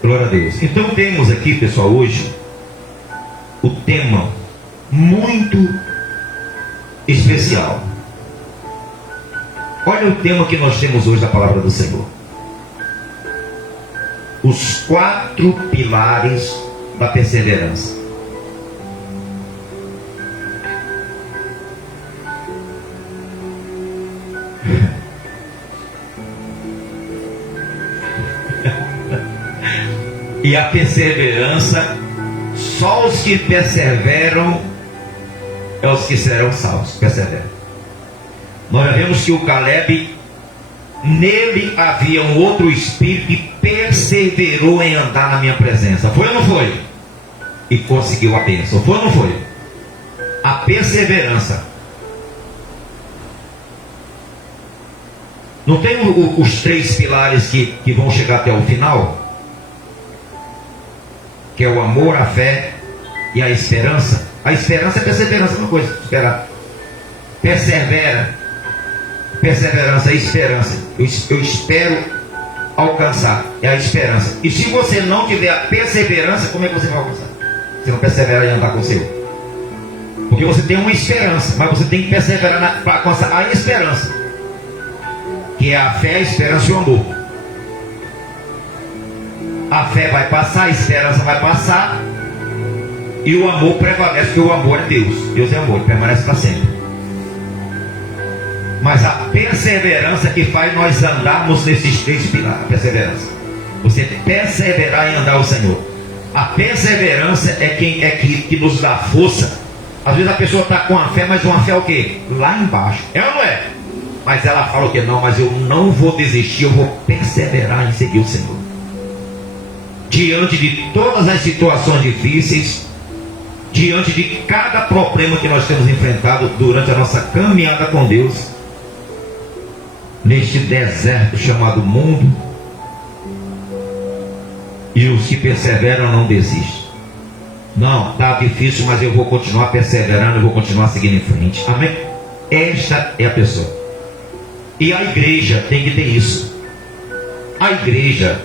Glória a Deus. Então temos aqui, pessoal, hoje o tema muito especial. Olha o tema que nós temos hoje da palavra do Senhor. Os 4 pilares da perseverança. E a perseverança, só os que perseveram é os que serão salvos. Perseveram. Nós já vemos que o Caleb, nele havia um outro espírito que perseverou em andar na minha presença. Foi ou não foi? E conseguiu a bênção. Foi ou não foi? A perseverança. Não tem os 3 pilares que vão chegar até o final? Que é o amor, a fé e a esperança. A esperança é perseverança, é uma coisa. Esperar. Persevera. Perseverança é esperança. Eu espero alcançar. É a esperança. E se você não tiver a perseverança, como é que você vai alcançar? Você não persevera em andar com o seu. Porque você tem uma esperança, mas você tem que perseverar para alcançar a esperança. Que é a fé, a esperança e o amor. A fé vai passar, a esperança vai passar, e o amor prevalece, porque o amor é Deus. Deus é amor, ele permanece para sempre. Mas a perseverança que faz nós andarmos nesses 3 pilares. A perseverança. Você perseverar em andar o Senhor. A perseverança é que nos dá força. Às vezes a pessoa está com a fé, mas uma fé é o quê? Lá embaixo. É ou não é? Mas ela fala o quê? Não, mas eu não vou desistir, eu vou perseverar em seguir o Senhor. Diante de todas as situações difíceis, diante de cada problema que nós temos enfrentado durante a nossa caminhada com Deus, neste deserto chamado mundo, e os que perseveram não desistem. Não, está difícil, mas eu vou continuar perseverando, eu vou continuar seguindo em frente. Amém? Esta é a pessoa. E a igreja tem que ter isso. A igreja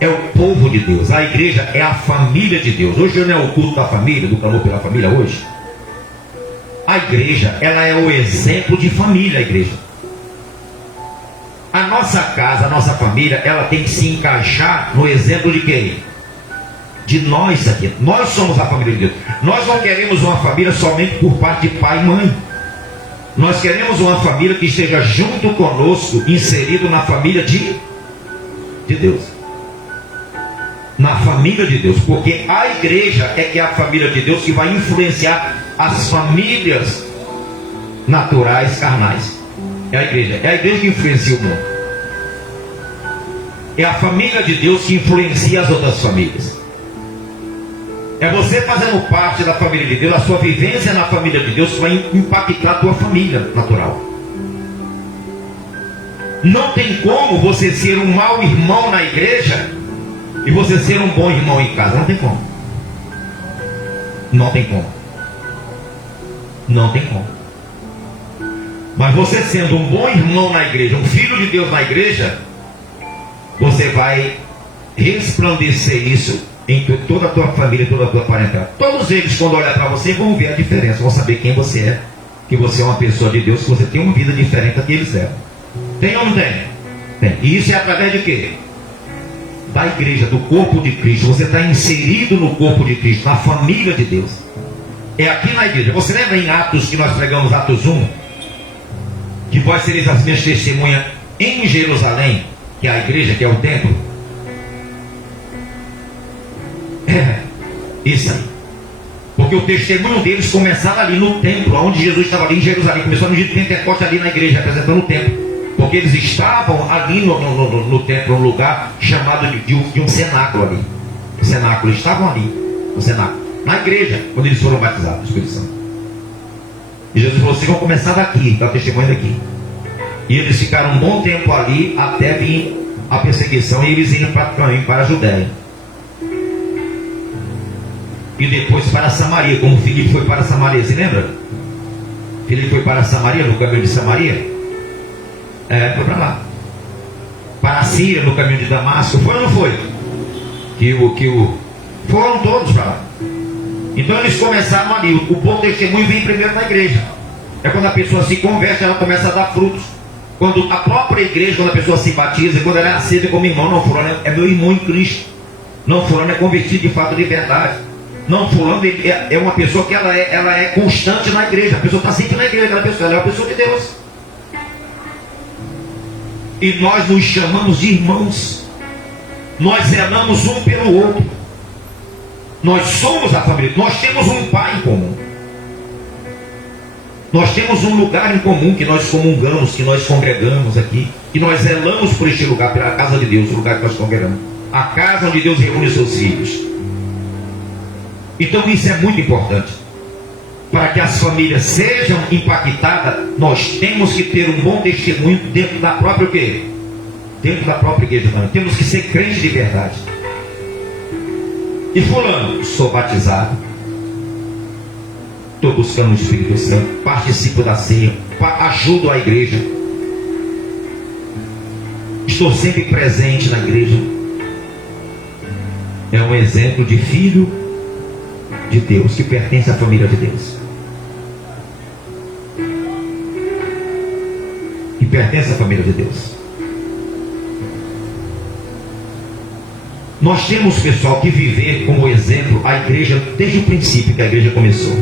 é o povo de Deus. A igreja é a família de Deus. Hoje não é o culto da família, do clamor pela família hoje. A igreja, ela é o exemplo de família, a igreja. A nossa casa, a nossa família, ela tem que se encaixar no exemplo de quem? De nós aqui. Nós somos a família de Deus. Nós não queremos uma família somente por parte de pai e mãe. Nós queremos uma família que esteja junto conosco, inserido na família de Deus. na família de Deus, porque a igreja é que é a família de Deus que vai influenciar as famílias naturais, carnais. É a igreja que influencia o mundo. É a família de Deus que influencia as outras famílias. É você fazendo parte da família de Deus, a sua vivência na família de Deus vai impactar a tua família natural. Não tem como você ser um mau irmão na igreja e você ser um bom irmão em casa. Não tem como. Não tem como. Não tem como. Mas você sendo um bom irmão na igreja, um filho de Deus na igreja, você vai resplandecer isso em toda a tua família, toda a tua parentela. Todos eles, quando olhar para você, vão ver a diferença, vão saber quem você é, que você é uma pessoa de Deus, que você tem uma vida diferente da que eles eram. Tem ou não tem? Tem. E isso é através de quê? Da igreja, do corpo de Cristo. Você está inserido no corpo de Cristo, na família de Deus. É aqui na igreja. Você lembra em Atos, que nós pregamos Atos 1? Que vós sereis as minhas testemunhas em Jerusalém, que é a igreja, que é o templo. Isso aí. Porque o testemunho deles começava ali no templo, onde Jesus estava ali em Jerusalém. Começou no dia de Pentecostes ali na igreja, representando o templo. Porque eles estavam ali no templo, um lugar chamado de um cenáculo ali. O cenáculo, estavam ali, no cenáculo. Na igreja, quando eles foram batizados do Espírito Santo. E Jesus falou, vocês vão começar daqui, está testemunho daqui. E eles ficaram um bom tempo ali, até vir a perseguição, e eles iam para a Judéia. E depois para Samaria, como Filipe foi para Samaria, se lembra? Filipe foi para Samaria, no caminho de Samaria. Foi para lá. Para a Síria, no caminho de Damasco. Foi ou não foi? Foram todos para lá. Então eles começaram ali. O bom testemunho vem primeiro na igreja. É quando a pessoa se converte, ela começa a dar frutos. Quando a própria igreja, quando a pessoa se batiza, quando ela é aceita como irmão, não, fulano é meu irmão em Cristo. Não, fulano é convertido de fato de verdade. Não, fulano é uma pessoa que ela é constante na igreja. A pessoa está sempre na igreja, ela é uma pessoa de Deus. E nós nos chamamos de irmãos. Nós zelamos um pelo outro. Nós somos a família. Nós temos um pai em comum. Nós temos um lugar em comum que nós comungamos, que nós congregamos aqui. Que nós zelamos por este lugar, pela casa de Deus, o lugar que nós congregamos. A casa onde Deus reúne seus filhos. Então isso é muito importante. Para que as famílias sejam impactadas, nós temos que ter um bom testemunho dentro da própria quê? Dentro da própria igreja também. Temos que ser crentes de verdade. E fulano, sou batizado, estou buscando o Espírito Santo, participo da ceia, ajudo a igreja, estou sempre presente na igreja. É um exemplo de filho de Deus, que pertence à família de Deus, que pertence à família de Deus. Nós temos, pessoal, que viver como exemplo a igreja desde o princípio que a igreja começou.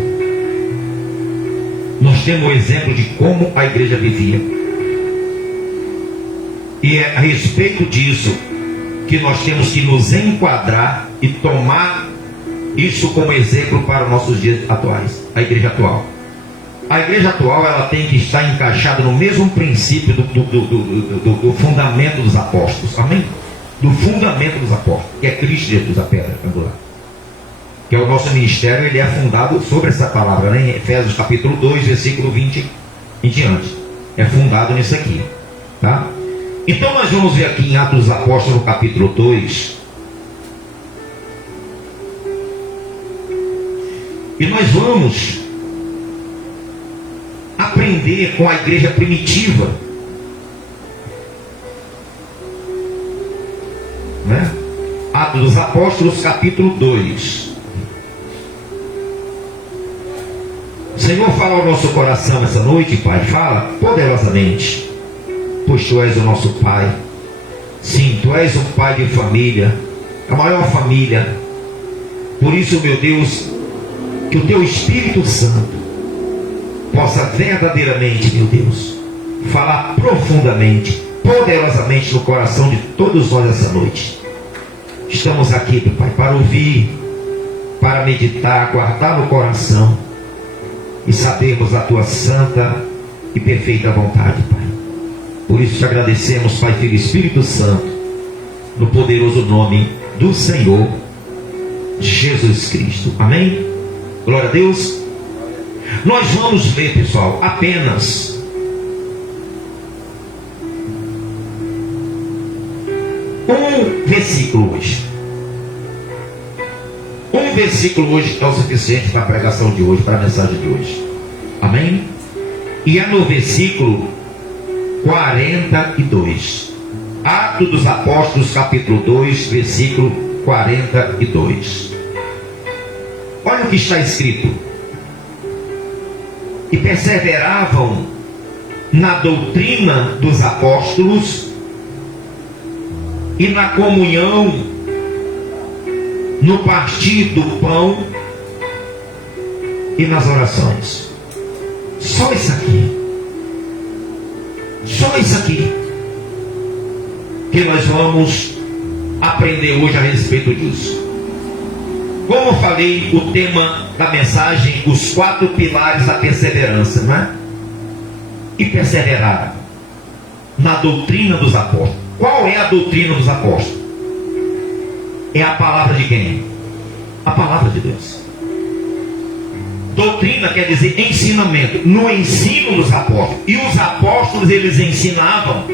Nós temos o exemplo de como a igreja vivia. E é a respeito disso que nós temos que nos enquadrar e tomar isso como exemplo para os nossos dias atuais. A igreja atual. A igreja atual, ela tem que estar encaixada no mesmo princípio do fundamento dos apóstolos. Amém? Do fundamento dos apóstolos, que é Cristo Jesus, a pedra angular. Que é o nosso ministério, ele é fundado sobre essa palavra, né? Em Efésios capítulo 2, versículo 20 em diante. É fundado nisso aqui, tá? Então nós vamos ver aqui em Atos dos Apóstolos, no capítulo 2. E nós vamos aprender com a igreja primitiva, né? Atos dos Apóstolos, capítulo 2. O Senhor fala ao nosso coração essa noite, Pai. Fala poderosamente, pois Tu és o nosso Pai. Sim, Tu és um Pai de família, a maior família. Por isso, meu Deus, que o Teu Espírito Santo possa verdadeiramente, meu Deus, falar profundamente, poderosamente no coração de todos nós essa noite. estamos aqui, meu Pai, para ouvir, para meditar, guardar no coração e sabermos a Tua santa e perfeita vontade, Pai. Por isso te agradecemos, Pai, Filho e Espírito Santo, no poderoso nome do Senhor Jesus Cristo. Amém? Glória a Deus. Nós vamos ler, pessoal, apenas um versículo hoje. Um versículo hoje é o suficiente para a pregação de hoje, para a mensagem de hoje. Amém? E é no versículo 42. Atos dos Apóstolos, capítulo 2, versículo 42. Olha o que está escrito: e perseveravam na doutrina dos apóstolos e na comunhão, no partir do pão e nas orações. Só isso aqui. Só isso aqui que nós vamos aprender hoje a respeito disso. Como eu falei, o tema da mensagem, os 4 pilares da perseverança, não é? E perseveraram na doutrina dos apóstolos. Qual é a doutrina dos apóstolos? É a palavra de quem? A palavra de Deus. Doutrina quer dizer ensinamento. No ensino dos apóstolos. E os apóstolos, eles ensinavam.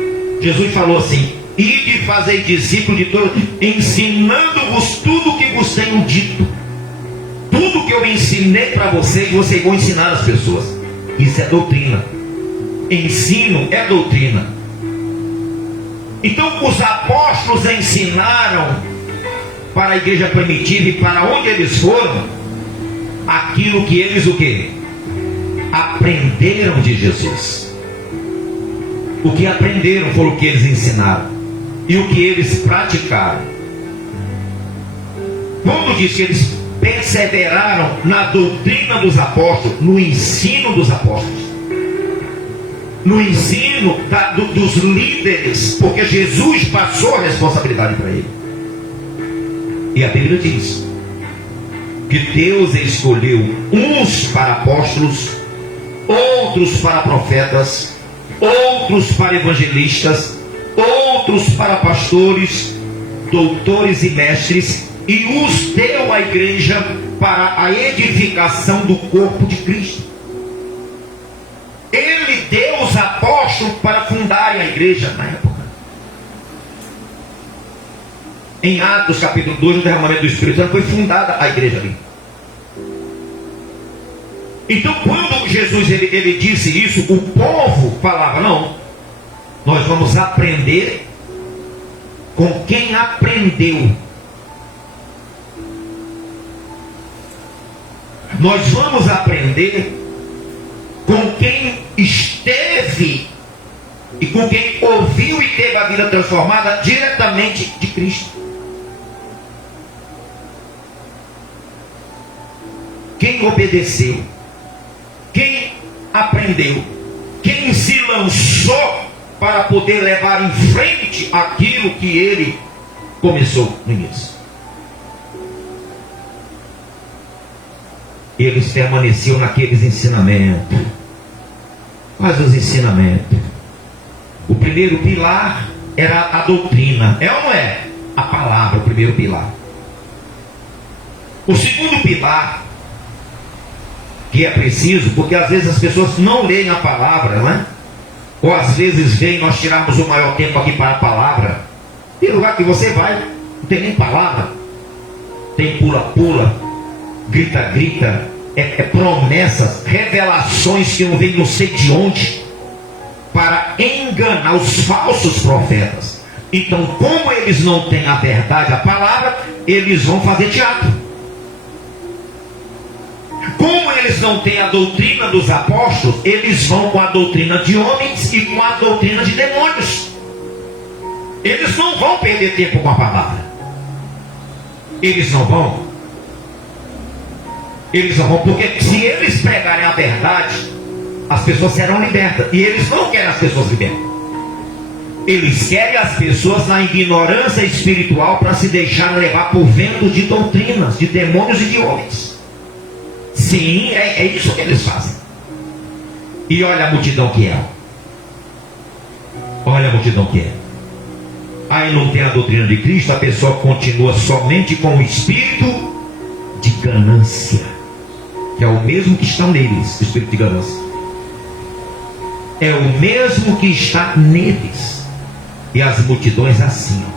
Jesus falou assim: ide fazer discípulos de todos, ensinando-vos tudo o que vos tenho dito. Tudo que eu ensinei para vocês, vocês vão ensinar as pessoas. Isso é doutrina. Ensino é doutrina. Então os apóstolos ensinaram para a igreja primitiva e para onde eles foram, aquilo que eles o quê? Aprenderam de Jesus. O que aprenderam foi o que eles ensinaram e o que eles praticaram. Quando diz que eles perseveraram na doutrina dos apóstolos, no ensino dos apóstolos, no ensino dos líderes, porque Jesus passou a responsabilidade para ele. E a Bíblia diz que Deus escolheu uns para apóstolos, outros para profetas, outros para evangelistas, outros para pastores, doutores e mestres, e os deu à igreja para a edificação do corpo de Cristo. Ele deu os apóstolos para fundarem a igreja na época. Em Atos capítulo 2, no derramamento do Espírito Santo, foi fundada a igreja ali. Então quando Jesus ele disse isso, o povo falava: não, nós vamos aprender com quem aprendeu. Nós vamos aprender com quem esteve e com quem ouviu e teve a vida transformada diretamente de Cristo. Quem obedeceu, quem aprendeu, quem se lançou para poder levar em frente aquilo que ele começou no início. Eles permaneciam naqueles ensinamentos. Quais os ensinamentos? O primeiro pilar era a doutrina. É ou não é? A palavra, o primeiro pilar. O segundo pilar, que é preciso, porque às vezes as pessoas não leem a palavra, não é? Ou às vezes vem nós tirarmos o maior tempo aqui para a palavra. Tem lugar que você vai, não tem nem palavra. Tem pula-pula, grita-grita, promessas, revelações que não vêm não sei de onde, para enganar os falsos profetas. Então, como eles não têm a verdade, a palavra, eles vão fazer teatro. Como eles não têm a doutrina dos apóstolos, eles vão com a doutrina de homens e com a doutrina de demônios. Eles não vão perder tempo com a palavra. Eles não vão. Eles não vão, porque se eles pregarem a verdade, as pessoas serão libertas. E eles não querem as pessoas libertas. Eles querem as pessoas na ignorância espiritual para se deixar levar por vento de doutrinas, de demônios e de homens. Sim, é isso que eles fazem. E olha a multidão que é. Olha a multidão que é. Aí não tem a doutrina de Cristo, a pessoa continua somente com o espírito de ganância, que é o mesmo que está neles, o espírito de ganância. É o mesmo que está neles. E as multidões assim, ó.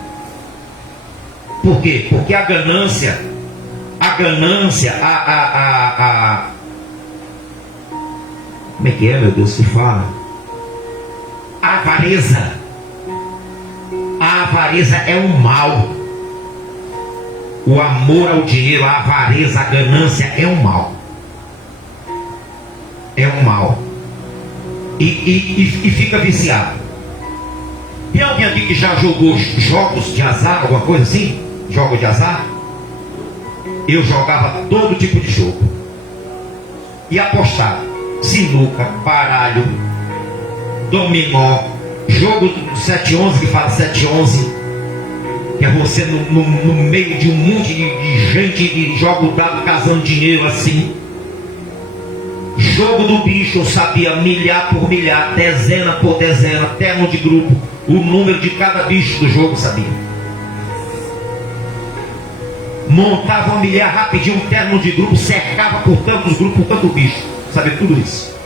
Por quê? Porque a ganância, como é que é, meu Deus, que fala? A avareza é um mal. O amor ao dinheiro, a avareza, a ganância é um mal. É um mal. E fica viciado. Tem alguém aqui que já jogou jogos de azar, alguma coisa assim? Jogos de azar? Eu jogava todo tipo de jogo. E apostava. Sinuca, baralho, dominó, jogo do 7-11, que fala 7-11, que é você no meio de um monte de gente que joga o dado casando dinheiro assim. Jogo do bicho, eu sabia milhar por milhar, dezena por dezena, termo de grupo, o número de cada bicho do jogo sabia. Montava um milhar rapidinho, um termo de grupo, cercava por tantos grupos, por tanto bicho, sabia tudo isso.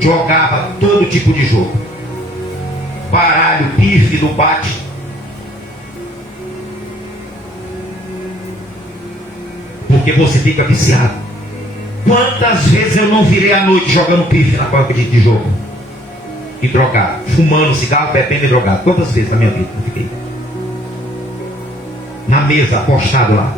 Jogava todo tipo de jogo, baralho, pife, no bate. Porque você fica viciado. Quantas vezes eu não virei à noite jogando pife na banca de jogo? E drogado, fumando cigarro, bebendo e drogado. Quantas vezes na minha vida eu fiquei? Na mesa, apostado lá.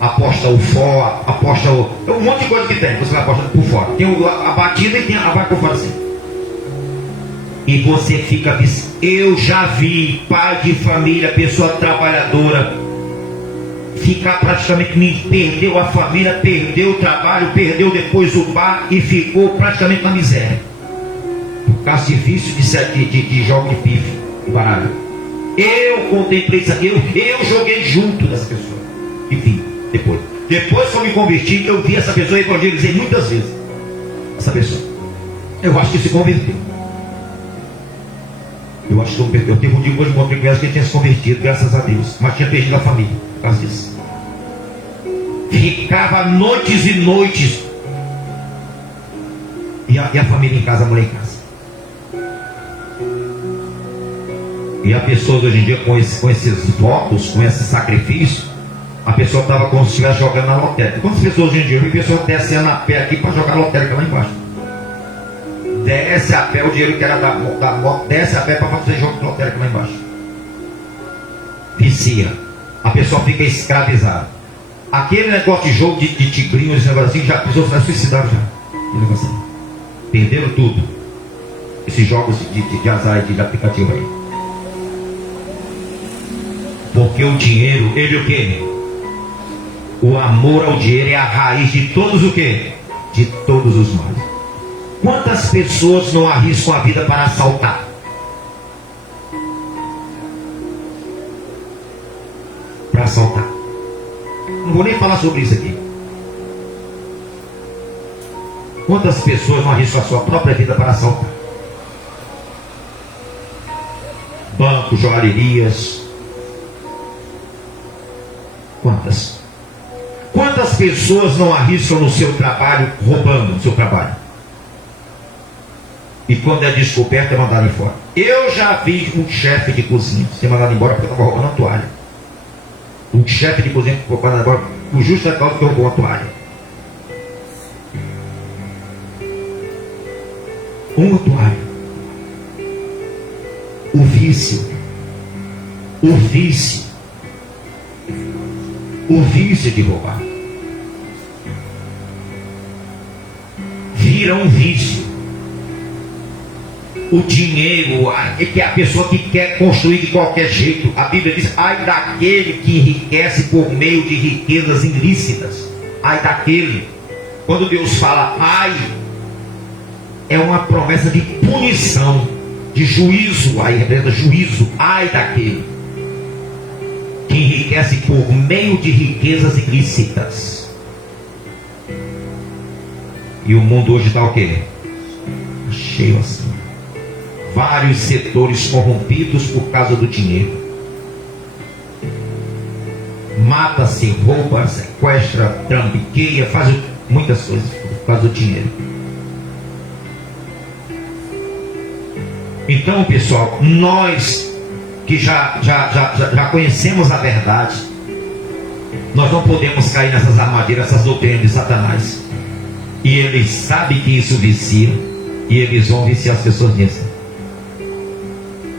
Aposta o fora, aposta o... um monte de coisa que tem, você vai apostando por fora. Tem a batida e tem a vai por fora assim. E você fica... Eu já vi pai de família, pessoa trabalhadora, ficar praticamente, perdeu a família, perdeu o trabalho, perdeu depois o bar e ficou praticamente na miséria. Por causa de vício de jogo de pife, de baralho. Eu contemplei isso aqui, eu joguei junto dessa pessoa. E vi, depois que eu me converti, eu vi essa pessoa e evangelizei muitas vezes. Essa pessoa. Eu acho que se converteu. Eu acho que eu teve um dia hoje encontrei com ela que ele tinha se convertido, graças a Deus, mas tinha perdido a família por causa disso. Ficava noites e noites, e a família em casa, a mulher em casa. E a pessoa hoje em dia, com esses votos, com esse sacrifício, a pessoa estava como se estivesse jogando na lotérica. Quantas pessoas hoje em dia, eu vi pessoas descendo a pé aqui para jogar lotérica lá embaixo? Desce a pé, o dinheiro que era da moto, desce a pé para fazer jogo de lotérica lá embaixo. Vicia. A pessoa fica escravizada. Aquele negócio de jogo de tigrinho, esse negócio assim, já a pessoa se suicidar já. Assim. Perderam tudo. Esses jogos de azar e de aplicativo aí. Porque o dinheiro, ele o quê? O amor ao dinheiro é a raiz de todos o quê? De todos os males. Quantas pessoas não arriscam a vida para assaltar? Para assaltar. Não vou nem falar sobre isso aqui. Quantas pessoas não arriscam a sua própria vida para assaltar? Bancos, joalherias. Quantas? Quantas pessoas não arriscam no seu trabalho, roubando no seu trabalho? E quando é descoberto é mandado embora. Eu já vi um chefe de cozinha ser mandado embora porque estava roubando uma toalha. Um chefe de cozinha que foi mandado embora por justa causa que roubou uma toalha. Uma toalha. O vício. O vício. O vício de roubar. Vira um vício. O dinheiro, que é a pessoa que quer construir de qualquer jeito. A Bíblia diz: ai daquele que enriquece por meio de riquezas ilícitas. Ai daquele. Quando Deus fala ai, é uma promessa de punição, de juízo. Aí representa juízo. Ai daquele que enriquece por meio de riquezas ilícitas. E o mundo hoje está o quê? Cheio assim. Vários setores corrompidos por causa do dinheiro. Mata-se, rouba, sequestra, trambiqueia, faz muitas coisas por causa do dinheiro. Então, pessoal, nós que já conhecemos a verdade, nós não podemos cair nessas armadilhas, essas doutrinas de Satanás. E eles sabem que isso vicia, e eles vão viciar as pessoas nisso.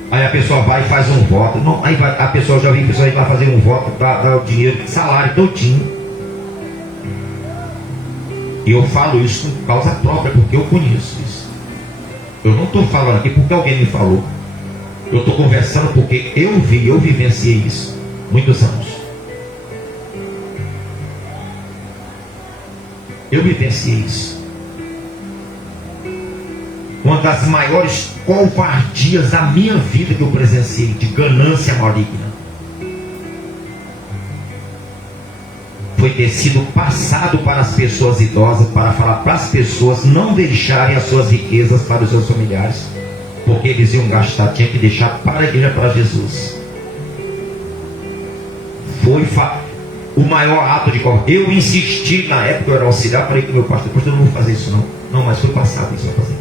Aí a pessoa vai e faz um voto. Não, aí vai, a pessoa, já vi pessoas que vai fazer um voto, dá o dinheiro, salário todinho. E eu falo isso por causa própria, porque eu conheço isso. Eu não estou falando aqui porque alguém me falou. Eu estou conversando porque eu vivenciei isso muitos anos. Eu vivenciei isso. Uma das maiores covardias da minha vida que eu presenciei, de ganância maligna, foi ter sido passado para as pessoas idosas, para falar para as pessoas não deixarem as suas riquezas para os seus familiares, porque eles iam gastar, tinha que deixar para a igreja, para Jesus. Foi o maior ato de covardia. Eu insisti, na época eu era auxiliar, falei com o meu pastor, eu não vou fazer isso não. Não, mas foi passado isso, vai fazer.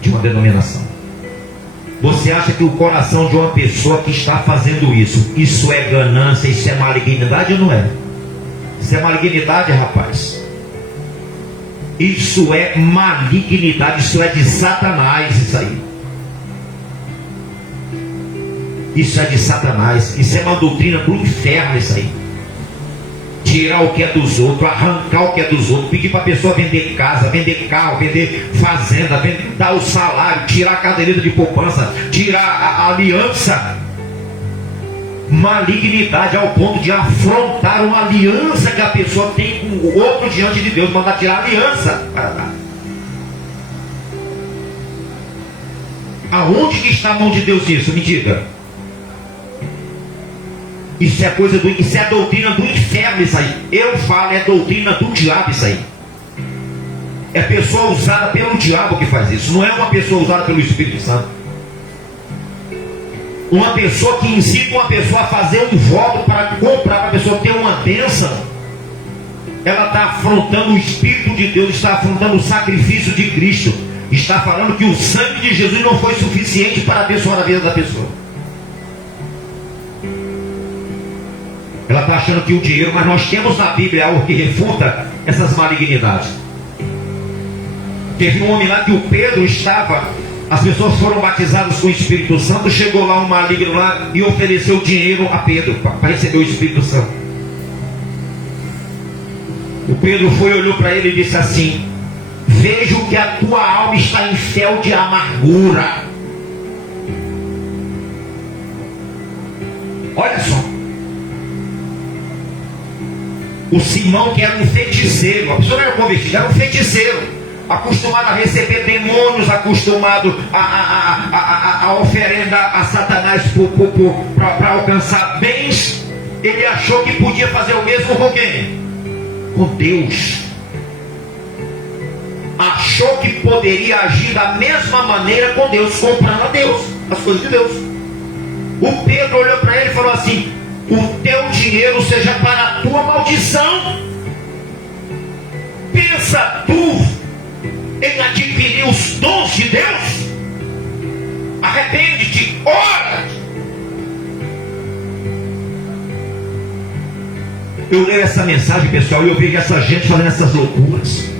De uma denominação. Você acha que o coração de uma pessoa que está fazendo isso é ganância, isso é malignidade ou não é? Isso é malignidade, rapaz. Isso é malignidade, isso é de Satanás, isso aí. Isso é de Satanás, isso é uma doutrina do inferno, isso aí. Tirar o que é dos outros, arrancar o que é dos outros, pedir para a pessoa vender casa, vender carro, vender fazenda, dar o salário, tirar a caderneta de poupança, tirar a aliança. Malignidade ao ponto de afrontar uma aliança que a pessoa tem com o outro diante de Deus, mandar tirar a aliança. Aonde que está a mão de Deus nisso? Me diga. Isso é coisa isso é doutrina do inferno, isso aí. Eu falo, é doutrina do diabo, isso aí. É pessoa usada pelo diabo que faz isso. Não é uma pessoa usada pelo Espírito Santo. Uma pessoa que incita uma pessoa a fazer um voto para comprar, para a pessoa ter uma bênção. Ela está afrontando o Espírito de Deus, está afrontando o sacrifício de Cristo. Está falando que o sangue de Jesus não foi suficiente para abençoar a vida da pessoa. Ela está achando que o dinheiro, mas nós temos na Bíblia algo que refuta essas malignidades. Teve um homem lá que o Pedro estava, as pessoas foram batizadas com o Espírito Santo, chegou lá um maligno lá e ofereceu dinheiro a Pedro para receber o Espírito Santo. O Pedro foi, olhou para ele e disse assim: vejo que a tua alma está em fel de amargura. Olha só. O Simão, que era um feiticeiro, a pessoa não era convertida, era um feiticeiro, acostumado a receber demônios, acostumado a oferendar a Satanás para alcançar bens. Ele achou que podia fazer o mesmo com quem? Com Deus. Achou que poderia agir da mesma maneira com Deus, comprando a Deus, as coisas de Deus. O Pedro olhou para ele e falou assim: o teu dinheiro seja para a tua maldição. Pensa tu em adquirir os dons de Deus? Arrepende-te, ora. Eu leio essa mensagem, pessoal, e eu vejo essa gente fazendo essas loucuras.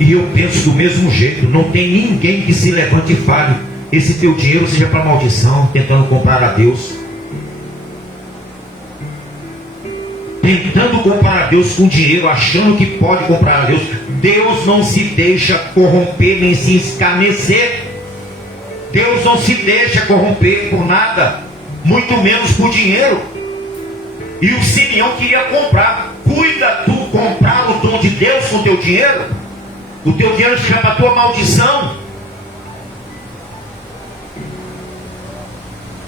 E eu penso do mesmo jeito. Não tem ninguém que se levante e fale: esse teu dinheiro seja para maldição, tentando comprar a Deus. Tentando comprar a Deus com dinheiro, achando que pode comprar a Deus. Deus não se deixa corromper nem se escarnecer. Deus não se deixa corromper por nada, muito menos por dinheiro. E o Simeão queria comprar. Cuida tu comprar o dom de Deus com o teu dinheiro? O teu dinheiro chama a tua maldição.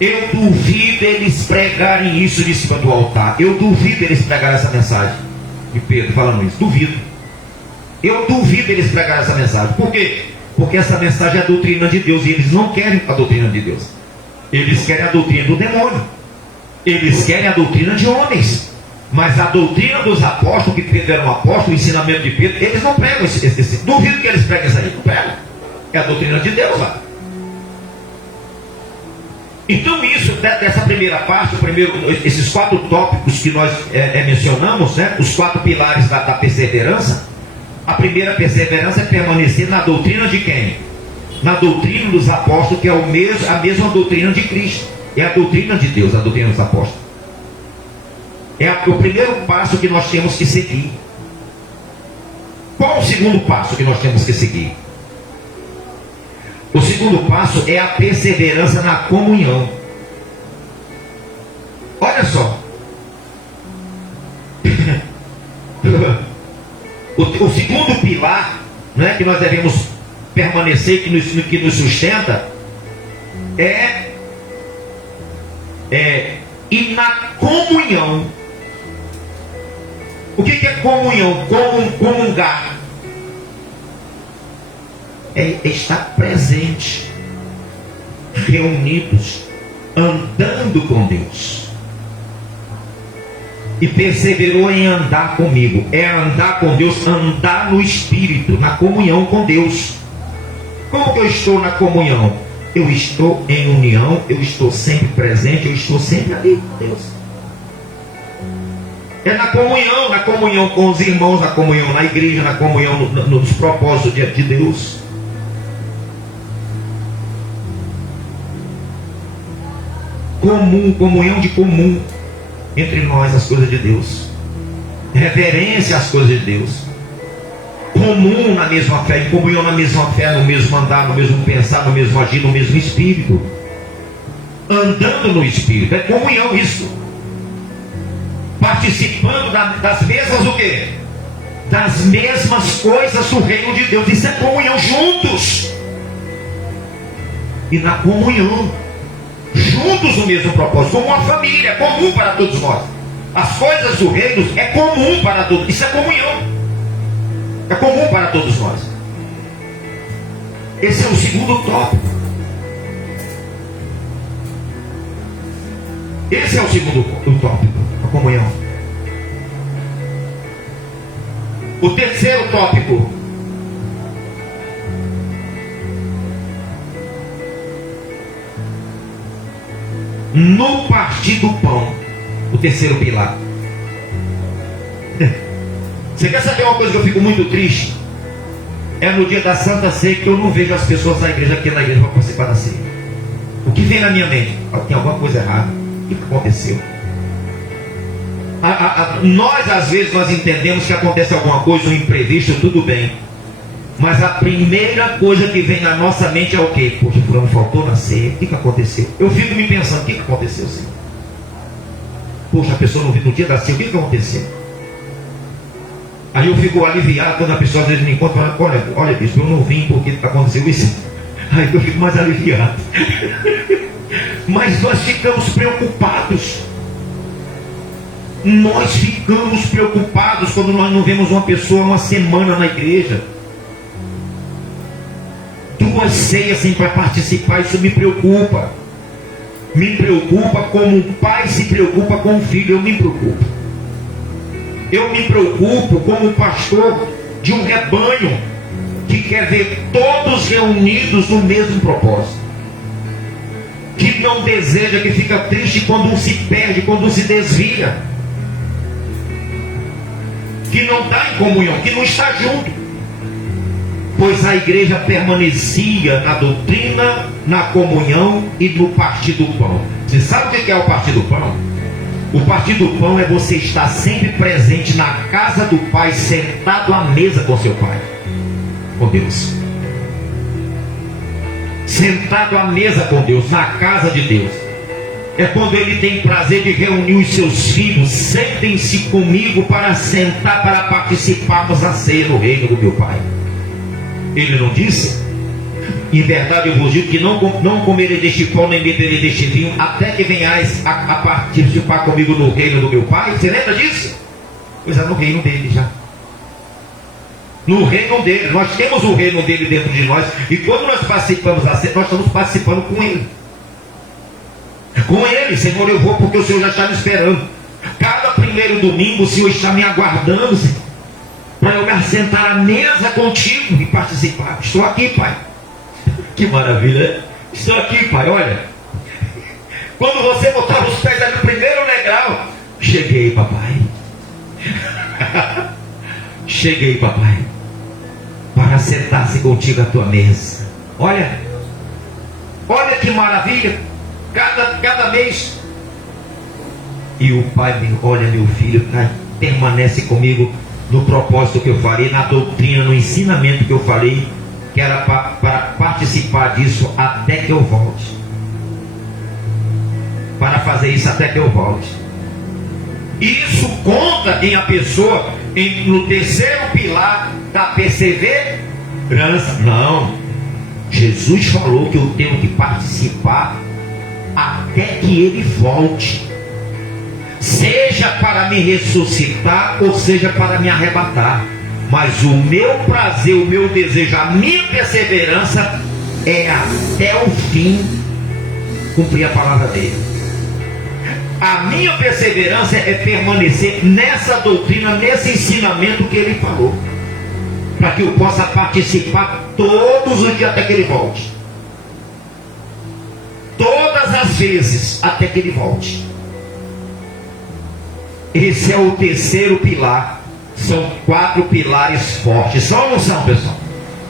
Eu duvido eles pregarem isso de cima do altar. Eu duvido eles pregarem essa mensagem de Pedro falando isso. Duvido. Eu duvido eles pregarem essa mensagem. Por quê? Porque essa mensagem é a doutrina de Deus. E eles não querem a doutrina de Deus. Eles querem a doutrina do demônio. Eles querem a doutrina de homens. Mas a doutrina dos apóstolos, que Pedro era um apóstolo, o ensinamento de Pedro, eles não pregam esse. Duvido que eles preguem isso aí. Não pregam. É a doutrina de Deus lá. Então isso, dessa primeira parte, esses 4 tópicos que nós mencionamos, né, os 4 pilares da perseverança. A primeira perseverança é permanecer na doutrina de quem? Na doutrina dos apóstolos, que é a mesma doutrina de Cristo. É a doutrina de Deus, a doutrina dos apóstolos. É o primeiro passo que nós temos que seguir. Qual o segundo passo que nós temos que seguir? O segundo passo é a perseverança na comunhão. Olha só. O segundo pilar, né, que nós devemos permanecer, que nos sustenta, e na comunhão. O que é comunhão? Comungar. É estar presente, reunidos, andando com Deus. E perseverou em andar comigo. É andar com Deus, andar no Espírito, na comunhão com Deus. Como que eu estou na comunhão? Eu estou em união, eu estou sempre presente, eu estou sempre ali com Deus. É na comunhão com os irmãos, na comunhão na igreja, na comunhão nos propósitos de Deus. Comunhão de comum entre nós as coisas de Deus, reverência às coisas de Deus, comum na mesma fé, em comunhão na mesma fé, no mesmo andar, no mesmo pensar, no mesmo agir, no mesmo Espírito, andando no Espírito. É comunhão isso, participando das mesmas o quê? Das mesmas coisas do reino de Deus. Isso é comunhão, juntos e na comunhão, juntos no mesmo propósito, como uma família, é comum para todos nós. As coisas do reino é comum para todos. Isso é comunhão. É comum para todos nós. Esse é o segundo tópico. Esse é o segundo tópico, a comunhão. O terceiro tópico, no partir do pão. O terceiro pilar. Você quer saber uma coisa que eu fico muito triste? É no dia da Santa Ceia que eu não vejo as pessoas da igreja aqui na igreja para participar da ceia. O que vem na minha mente? Tem alguma coisa errada. O que aconteceu? Nós às vezes nós entendemos que acontece alguma coisa, um imprevisto, tudo bem. Mas a primeira coisa que vem na nossa mente é o quê? Poxa, o fulano faltou na ceia, o que aconteceu? Eu fico me pensando, o que aconteceu, Senhor? Poxa, a pessoa não viu no dia da ceia, o que aconteceu? Aí eu fico aliviado quando a pessoa às vezes me encontra, olha bispo, eu não vim porque aconteceu isso. Aí eu fico mais aliviado. Mas nós ficamos preocupados. Nós ficamos preocupados quando nós não vemos uma pessoa uma semana na igreja. 2 ceias sem para participar, isso me preocupa. Me preocupa como um pai se preocupa com o filho, eu me preocupo. Eu me preocupo como pastor de um rebanho que quer ver todos reunidos no mesmo propósito. Que não deseja, que fica triste quando um se perde, quando um se desvia. Que não está em comunhão, que não está junto. Pois a igreja permanecia na doutrina, na comunhão e no partir do pão. Você sabe o que é o partir do pão? O partir do pão é você estar sempre presente na casa do Pai, sentado à mesa com seu Pai, com Deus. Sentado à mesa com Deus, na casa de Deus. É quando ele tem prazer de reunir os seus filhos. Sentem-se comigo para sentar, para participarmos a ceia no reino do meu Pai. Ele não disse? Em verdade eu vos digo que não comerei deste pão, nem beberei deste vinho, até que venhais a participar comigo no reino do meu Pai. Você lembra disso? Pois é, no reino dele já. No reino dele. Nós temos o reino dele dentro de nós. E quando nós participamos da ceia, nós estamos participando com ele. Com ele. Senhor, eu vou porque o Senhor já está me esperando. Cada primeiro domingo o Senhor está me aguardando, Senhor, para eu me assentar à mesa contigo e participar. Estou aqui, Pai. Que maravilha. Estou aqui, Pai. Olha, quando você botar os pés ali no primeiro degrau, cheguei, papai. Cheguei, papai, para sentar-se contigo à tua mesa. Olha, olha que maravilha. Cada mês. E o Pai me olha, meu filho, permanece comigo no propósito que eu falei, na doutrina, no ensinamento que eu falei, que era para participar disso até que eu volte. Para fazer isso até que eu volte. Isso conta em a pessoa, no terceiro pilar da perseverança. Não. Jesus falou que eu tenho que participar até que ele volte. Seja para me ressuscitar ou seja para me arrebatar. Mas o meu prazer, o meu desejo, a minha perseverança é até o fim cumprir a palavra dele. A minha perseverança é permanecer nessa doutrina, nesse ensinamento que ele falou, para que eu possa participar todos os dias até que ele volte. Todas as vezes até que ele volte. Esse é o terceiro pilar. São 4 pilares fortes. Só não são, pessoal?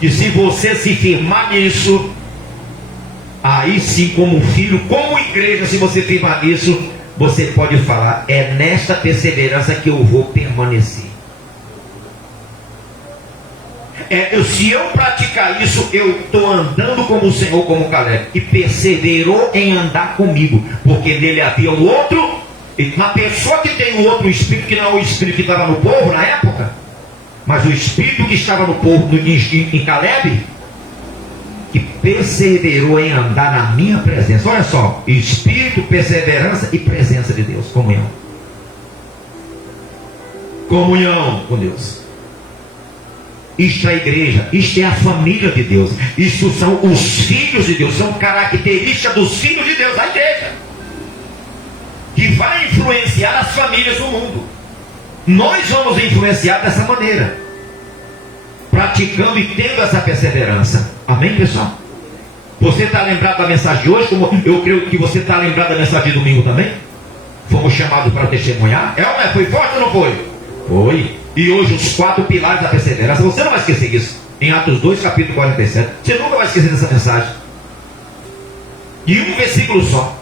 Que se você se firmar nisso, aí sim, como filho, como igreja, se você firmar nisso, você pode falar: é nesta perseverança que eu vou permanecer. Se eu praticar isso, eu estou andando como o Senhor, como Caleb, e perseverou em andar comigo, porque nele havia um outro. Uma pessoa que tem um outro espírito, que não é o espírito que estava no povo na época, mas o espírito que estava no povo em Caleb, que perseverou em andar na minha presença. Olha só: espírito, perseverança e presença de Deus. Comunhão. Comunhão com Deus. Isto é a igreja, isto é a família de Deus, isto são os filhos de Deus, são características dos filhos de Deus, a igreja, que vai influenciar as famílias do mundo. Nós vamos influenciar dessa maneira, praticando e tendo essa perseverança. Amém, pessoal? Você está lembrado da mensagem de hoje? Como eu creio que você está lembrado da mensagem de domingo também? Fomos chamados para testemunhar. Foi forte ou não foi? Foi. E hoje os 4 pilares da perseverança. Você não vai esquecer isso. Em Atos 2, capítulo 47. Você nunca vai esquecer dessa mensagem. E um versículo só.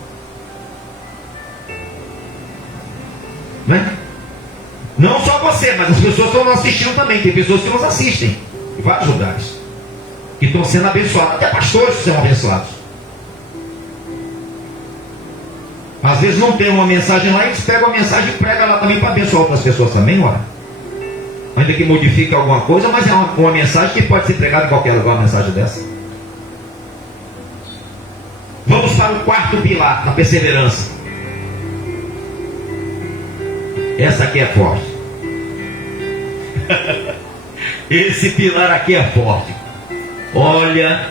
Né? Não só você, mas as pessoas que estão nos assistindo também. Tem pessoas que nos assistem em vários lugares, que estão sendo abençoados. Até pastores que são abençoados. Às vezes não tem uma mensagem lá, eles pegam a mensagem e pregam lá também para abençoar outras pessoas também, ora. Ainda que modifique alguma coisa, mas é uma mensagem que pode ser pregada em qualquer lugar, uma mensagem dessa. Vamos para o 4º pilar da perseverança. Essa aqui é forte. Esse pilar aqui é forte. Olha,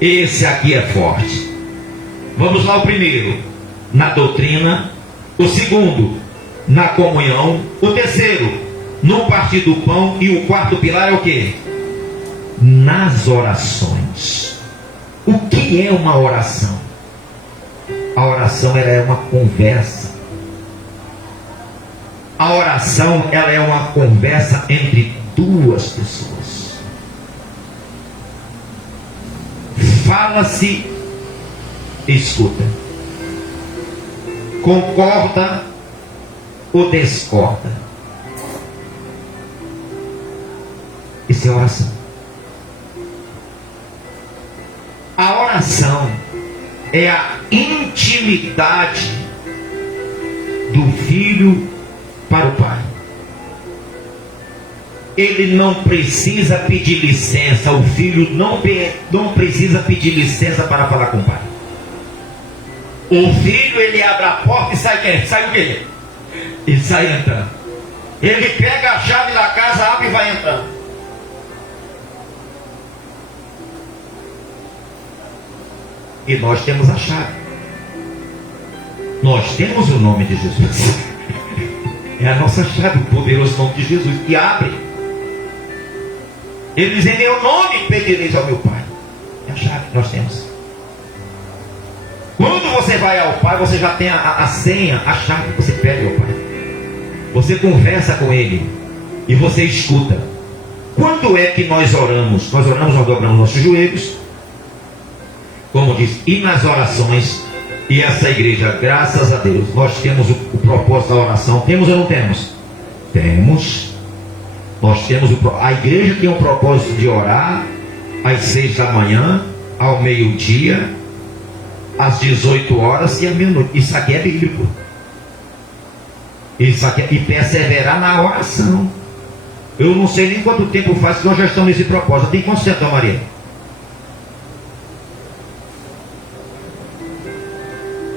esse aqui é forte. Vamos lá: o primeiro, na doutrina. O segundo, na comunhão. O terceiro, no partir do pão. E o 4º pilar é o que? Nas orações. O que é uma oração? A oração, ela é uma conversa. A oração, ela é uma conversa entre 2 pessoas. Fala-se, escuta, concorda ou discorda. Isso é oração. A oração é a intimidade do filho para o pai. Ele não precisa pedir licença, o filho não precisa pedir licença para falar com o pai. O filho, ele abre a porta e sai o quê? E sai entrando. Ele pega a chave da casa, abre e vai entrando. E nós temos a chave. Nós temos o nome de Jesus. É a nossa chave, o poderoso nome de Jesus, que abre. Ele diz: em meu nome pedireis ao meu Pai. É a chave que nós temos. Quando você vai ao Pai, você já tem a senha, a chave. Você pede ao Pai. Você conversa com Ele. E você escuta. Quando é que nós oramos? Nós dobramos nossos joelhos. Como diz, e nas orações. E essa igreja, graças a Deus, nós temos o propósito da oração. Temos ou não temos? Temos. Nós temos a igreja tem o propósito de orar às 6 da manhã, ao meio-dia, às 18 horas e à meia-noite. Isso aqui é bíblico. Isso aqui e perseverar na oração. Eu não sei nem quanto tempo faz que nós já estamos nesse propósito. Tem quanto tempo, Maria?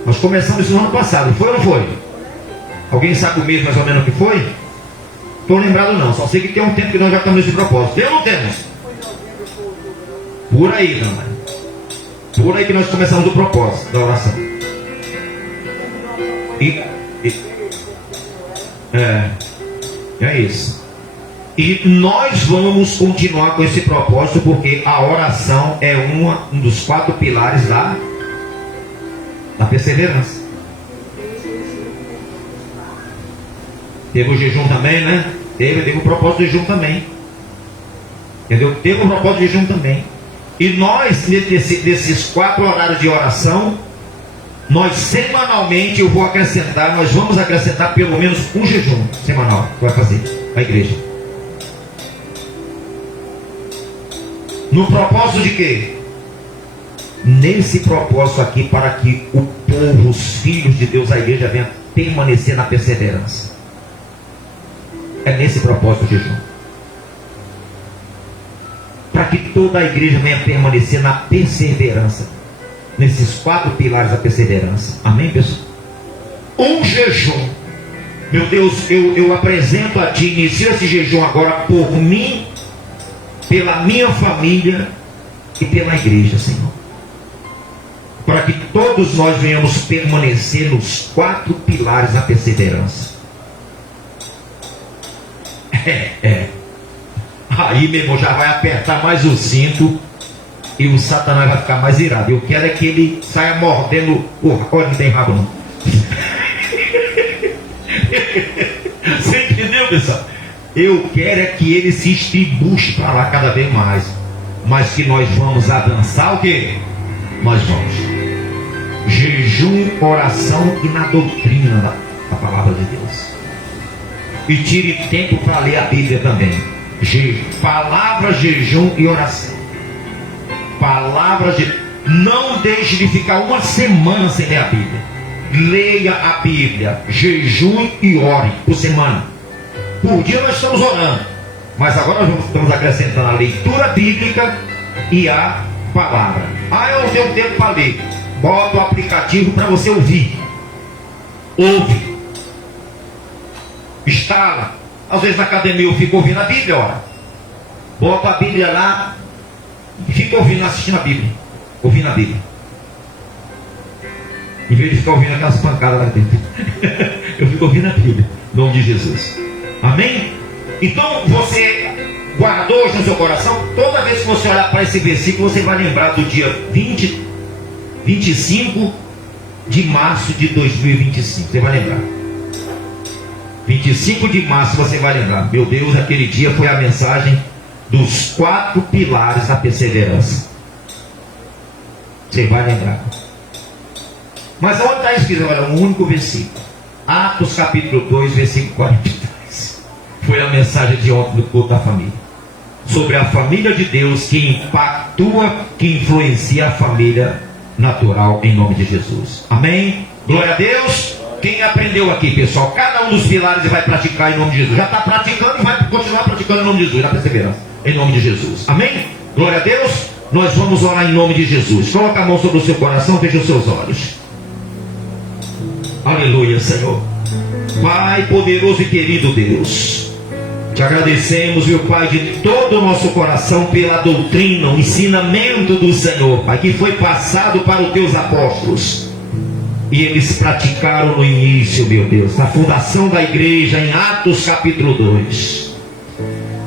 Nós começamos isso no ano passado, foi ou não foi? Alguém sabe o mês mais ou menos o que foi? Estou lembrado não, só sei que tem um tempo que nós já estamos nesse propósito. Eu não temos? Por aí, não, mãe. Por aí que nós começamos o propósito da oração. É isso. E nós vamos continuar com esse propósito, porque a oração é um dos 4 pilares da perseverança. Teve o jejum também, né? Teve o propósito do jejum também. Entendeu? Teve o propósito do jejum também. E nós, nesses 4 horários de oração, nós semanalmente, nós vamos acrescentar pelo menos um jejum semanal que vai fazer a igreja. No propósito de quê? Nesse propósito aqui, para que o povo, os filhos de Deus, a igreja venha permanecer na perseverança. É nesse propósito o jejum. Para que toda a igreja venha permanecer na perseverança. Nesses 4 pilares da perseverança. Amém, pessoal? Um jejum. Meu Deus, eu apresento a Ti, inicio esse jejum agora por mim, pela minha família e pela igreja, Senhor. Para que todos nós venhamos permanecer nos 4 pilares da perseverança. Aí, meu irmão, já vai apertar mais o cinto e o Satanás vai ficar mais irado. Eu quero é que ele saia mordendo o... Olha, não tem rabo não. Você entendeu, pessoal? Eu quero é que ele se estribuche para lá cada vez mais. Mas que nós vamos avançar o quê? Nós vamos. Jejum, oração e na doutrina da palavra de Deus. E tire tempo para ler a Bíblia também. Palavra, jejum e oração. Não deixe de ficar uma semana sem ler a Bíblia. Leia a Bíblia, jejum e ore por semana. Por dia nós estamos orando, mas agora nós estamos acrescentando a leitura bíblica e a palavra. Eu não tenho tempo para ler. Bota o aplicativo para você ouvir. Ouve. Instala. Às vezes na academia eu fico ouvindo a Bíblia, ora. Bota a Bíblia lá e fica ouvindo, assistindo a Bíblia. Ouvindo a Bíblia. Em vez de ficar ouvindo aquelas pancadas lá dentro. Eu fico ouvindo a Bíblia. Em nome de Jesus. Amém? Então você guardou hoje no seu coração. Toda vez que você olhar para esse versículo, você vai lembrar do dia 25 de março de 2025. Você vai lembrar. 25 de março você vai lembrar. Meu Deus, aquele dia foi a mensagem dos 4 pilares da perseverança. Você vai lembrar. Mas onde está escrito? Olha, um único versículo. Atos capítulo 2, versículo 43. Foi a mensagem de ontem do culto da família. Sobre a família de Deus que impactua, que influencia a família natural em nome de Jesus. Amém? Glória a Deus. Quem aprendeu aqui, pessoal? Cada um dos pilares vai praticar em nome de Jesus. Já está praticando e vai continuar praticando em nome de Jesus. Na perseverança. Em nome de Jesus. Amém? Glória a Deus. Nós vamos orar em nome de Jesus. Coloca a mão sobre o seu coração, feche os seus olhos. Aleluia, Senhor. Pai poderoso e querido Deus, te agradecemos, meu Pai, de todo o nosso coração pela doutrina, o ensinamento do Senhor, Pai, que foi passado para os teus apóstolos. E eles praticaram no início, meu Deus, na fundação da igreja, em Atos capítulo 2.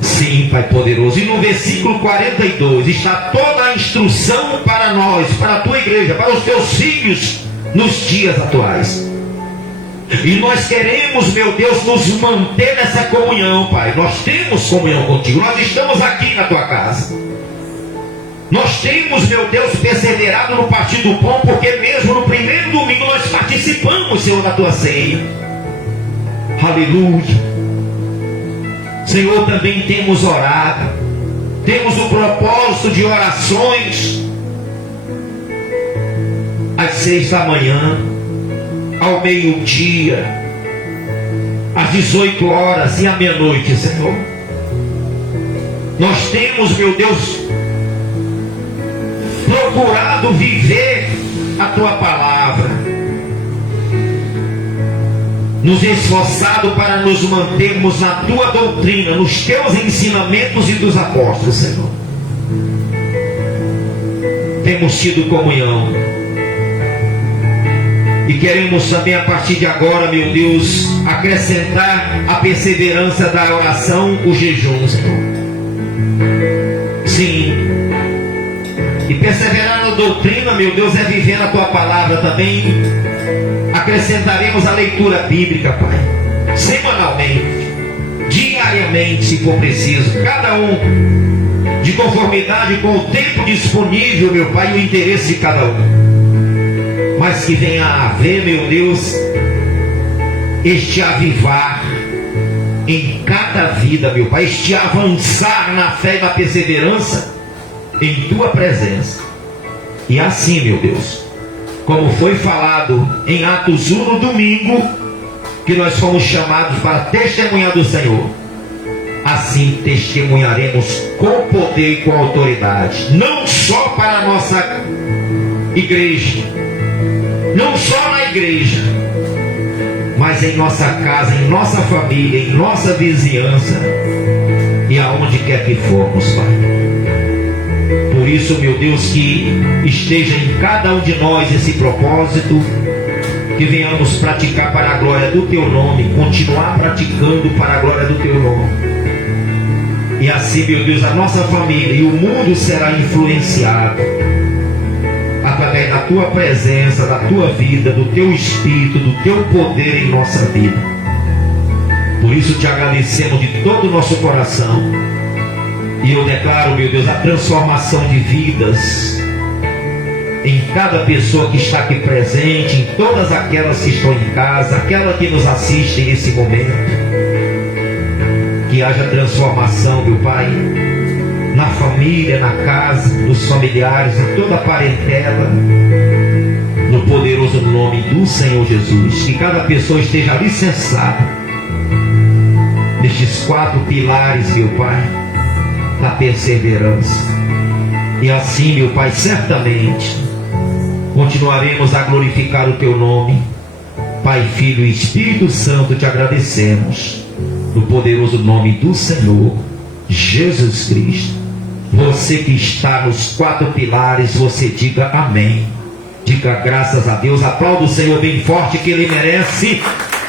Sim, Pai poderoso. E no versículo 42 está toda a instrução para nós, para a tua igreja, para os teus filhos, nos dias atuais. E nós queremos, meu Deus, nos manter nessa comunhão, Pai. Nós temos comunhão contigo. Nós estamos aqui na tua casa. Nós temos, meu Deus, perseverado no partir do pão, porque mesmo no primeiro domingo nós participamos, Senhor, da tua ceia. Aleluia. Senhor, também temos orado. Temos o propósito de orações às 6 da manhã, ao meio-dia, às 18 horas e à meia-noite, Senhor. Nós temos, meu Deus, procurado viver a tua palavra, nos esforçado para nos mantermos na tua doutrina, nos teus ensinamentos e dos apóstolos, Senhor. Temos tido comunhão e queremos também, a partir de agora, meu Deus, acrescentar a perseverança da oração, o jejum, Senhor. Sim. E perseverar na doutrina, meu Deus, é viver na tua palavra também. Acrescentaremos a leitura bíblica, Pai, semanalmente, diariamente, se for preciso, cada um de conformidade com o tempo disponível, meu Pai, e o interesse de cada um. Mas que venha a haver, meu Deus, este avivar em cada vida, meu Pai, este avançar na fé e na perseverança em tua presença. E assim, meu Deus, como foi falado em Atos 1 no domingo, que nós fomos chamados para testemunhar do Senhor, assim testemunharemos com poder e com autoridade, não só para a nossa igreja, não só na igreja, mas em nossa casa, em nossa família, em nossa vizinhança e aonde quer que formos, Pai. Por isso, meu Deus, que esteja em cada um de nós esse propósito, que venhamos praticar para a glória do teu nome, continuar praticando para a glória do teu nome. E assim, meu Deus, a nossa família e o mundo será influenciado através da tua presença, da tua vida, do teu espírito, do teu poder em nossa vida. Por isso te agradecemos de todo o nosso coração. E eu declaro, meu Deus, a transformação de vidas em cada pessoa que está aqui presente, em todas aquelas que estão em casa, aquelas que nos assistem nesse momento. Que haja transformação, meu Pai, na família, na casa, nos familiares, em toda a parentela, no poderoso nome do Senhor Jesus. Que cada pessoa esteja licenciada nestes 4 pilares, meu Pai, da perseverança. E assim, meu Pai, certamente continuaremos a glorificar o teu nome. Pai, Filho e Espírito Santo, te agradecemos no poderoso nome do Senhor Jesus Cristo. Você que está nos 4 pilares, você diga amém, diga graças a Deus. Aplauda o Senhor bem forte, que Ele merece.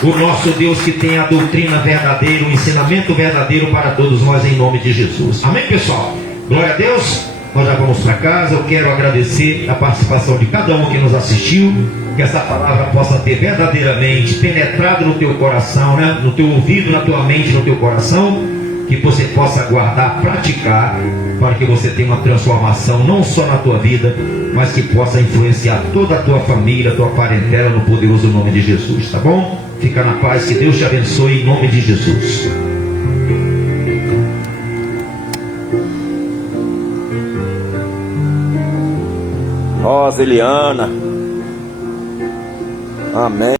O nosso Deus, que tem a doutrina verdadeira, o ensinamento verdadeiro para todos nós, em nome de Jesus. Amém, pessoal? Glória a Deus. Nós já vamos para casa. Eu quero agradecer a participação de cada um que nos assistiu. Que essa palavra possa ter verdadeiramente penetrado no teu coração, né? No teu ouvido, na tua mente, no teu coração. Que você possa guardar, praticar, para que você tenha uma transformação não só na tua vida, mas que possa influenciar toda a tua família, a tua parentela, no poderoso nome de Jesus, tá bom? Fica na paz, que Deus te abençoe em nome de Jesus. Rosa, Eliana. Amém.